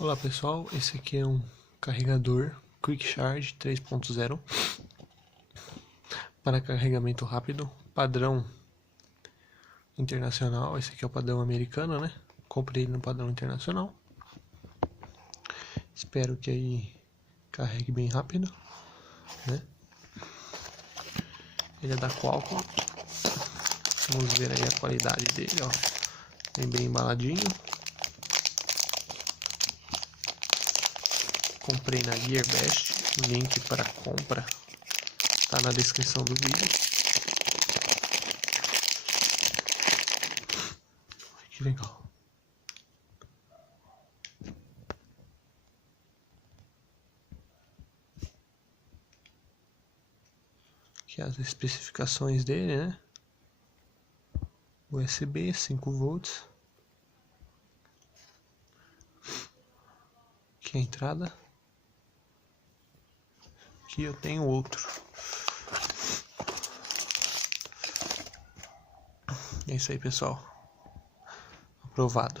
Olá pessoal, esse aqui é um carregador Quick Charge 3.0 para carregamento rápido, padrão internacional. Esse aqui é o padrão americano, né? Comprei ele no padrão internacional. Espero que aí carregue bem rápido, né? Ele é da Qualcomm. Vamos ver aí a qualidade dele, ó. Vem bem embaladinho. Comprei na Gearbest, o link para compra tá na descrição do vídeo. Que legal. Aqui as especificações dele, né? USB 5 volts. Aqui a entrada. Aqui eu tenho outro. É isso aí, pessoal. Aprovado.